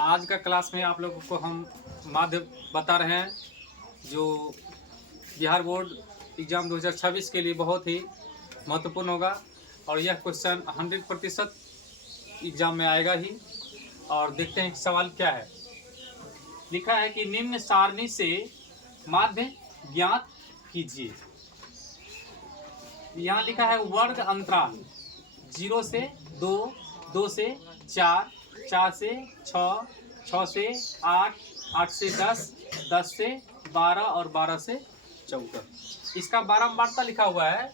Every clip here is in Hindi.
आज का क्लास में आप लोगों को हम माध्य बता रहे हैं जो बिहार बोर्ड एग्ज़ाम 2026 के लिए बहुत ही महत्वपूर्ण होगा और यह क्वेश्चन 100% एग्ज़ाम में आएगा ही। और देखते हैं कि सवाल क्या है। लिखा है कि निम्न सारणी से माध्य ज्ञात कीजिए। यहाँ लिखा है वर्ग अंतराल 0 से 2, 2 से 4, 4 से 6, 6 से 8, 8 से 10, 10 से 12 और 12 से 14। इसका बारंबारता लिखा हुआ है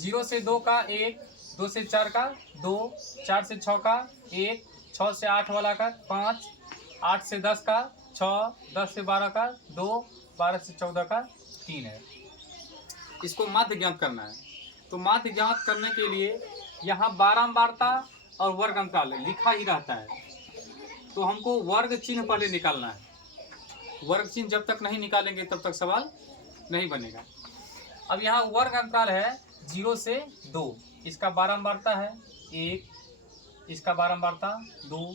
0 से 2 का 1, 2 से 4 का 2, 4 से 6 का 1, 6 से 8 वाला का 5, 8 से 10 का 6, 10 से 12 का 2, 12 से 14 का 3 है। इसको माध्य ज्ञात करना है। तो माध्य ज्ञात करने के लिए यहाँ बारंबारता और वर्ग अंतराल लिखा ही रहता है, तो हमको वर्ग चिन्ह पहले निकालना है। वर्ग चिन्ह जब तक नहीं निकालेंगे तब तक सवाल नहीं बनेगा। अब यहाँ वर्ग अंतराल है 0 से 2, इसका बारंबारता है 1, इसका बारंबारता 2,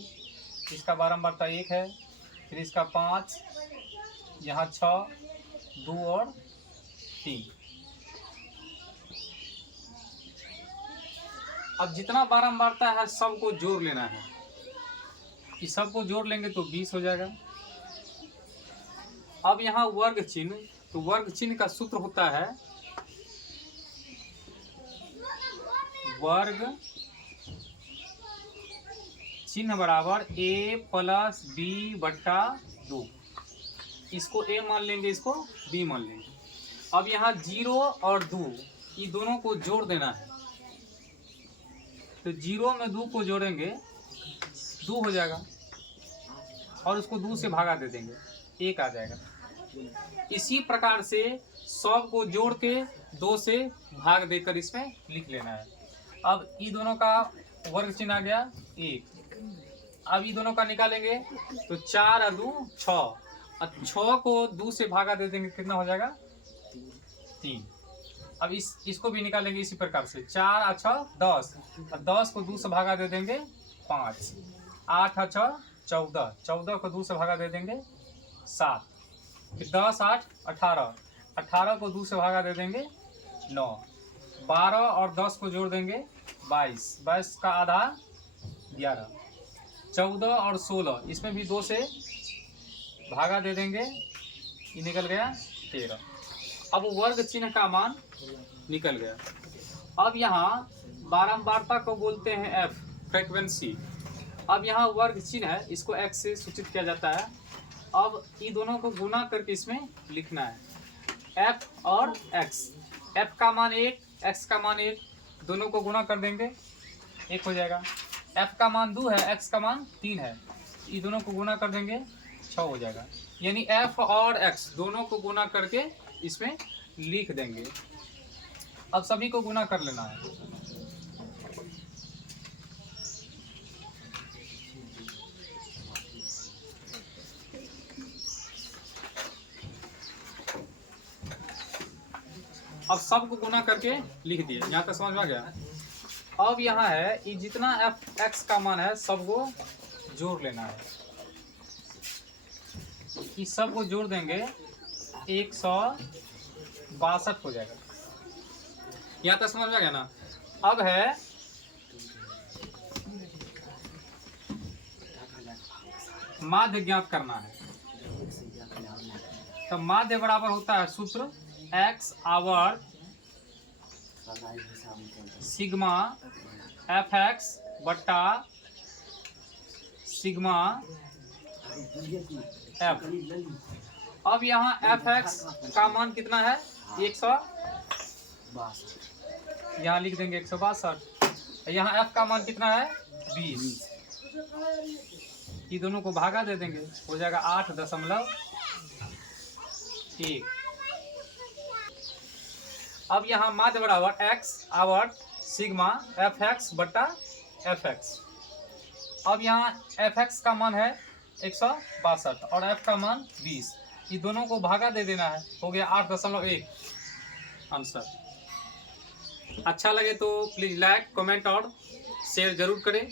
इसका बारंबारता 1 है, फिर इसका 5, यहाँ 6, 2 और 3। अब जितना बारंबारता है सबको जोड़ लेना है। इस सबको जोड़ लेंगे तो 20 हो जाएगा। अब यहाँ वर्ग चिन्ह, तो वर्ग चिन्ह का सूत्र होता है वर्ग चिन्ह बराबर a प्लस b बट्टा 2। इसको a मान लेंगे, इसको b मान लेंगे। अब यहाँ 0 और 2 ये दोनों को जोड़ देना है, तो 0 में 2 को जोड़ेंगे 2 हो जाएगा और उसको 2 से भागा दे देंगे 1 आ जाएगा। इसी प्रकार से सब को जोड़ के 2 से भाग देकर इसमें लिख लेना है। अब ये दोनों का वर्ग चिन्ह आ गया 1। अब ये दोनों का निकालेंगे तो 4 और 2 6, और 6 को 2 से भागा दे देंगे, कितना हो जाएगा 3। अब इसको भी निकालेंगे इसी प्रकार से 4 और 6 10, और 10 को 2 से भागा दे देंगे 5, 8 और 6 14, 14 को 2 से भागा दे देंगे 7, फिर 10 8 18, 18 को 2 से भागा दे देंगे 9, 12 और 10 को जोड़ देंगे 22, 22 का आधा 11, 14 और 16 इसमें भी 2 से भागा दे देंगे, ये निकल गया 13। अब वर्ग चिन्ह का मान निकल गया। अब यहाँ बारंबारता को बोलते हैं f, फ्रीक्वेंसी। अब यहाँ वर्ग चिन्ह है, इसको x से सूचित किया जाता है। अब ये दोनों को गुना करके इसमें लिखना है f और x। f का मान 1, x का मान 1, दोनों को गुना कर देंगे 1 हो जाएगा। f का मान 2 है, x का मान 3 है, ये दोनों को गुना कर देंगे 6 हो जाएगा। यानी f और x दोनों को गुना करके इसमें लिख देंगे। अब सभी को गुना कर लेना है। अब सबको गुना करके लिख दिए। यहाँ तक समझ में आ गया। अब यहाँ है ये जितना f x का मान है सबको जोड़ लेना है। इस सबको जोड़ देंगे 162 हो जाएगा। यहाँ तक समझ में आ गया ना। अब है माध्य ज्ञात करना है। तो माध्य बराबर होता है सूत्र x आवर्त सिग्मा fx बट्टा सिग्मा f। अब यहाँ fx का मान कितना है 162, यहाँ लिख देंगे 162। यहाँ f का मान कितना है 20, ये दोनों को भागा दे देंगे, हो जाएगा 8.1। अब यहाँ माध्य बराबर x आवर्त सिग्मा fx बट्टा fx। अब यहाँ fx का मान है 162 और f का मान 20, ये दोनों को भागा दे देना है, हो गया 8.1 आंसर। अच्छा लगे तो प्लीज़ लाइक, कमेंट और शेयर जरूर करें।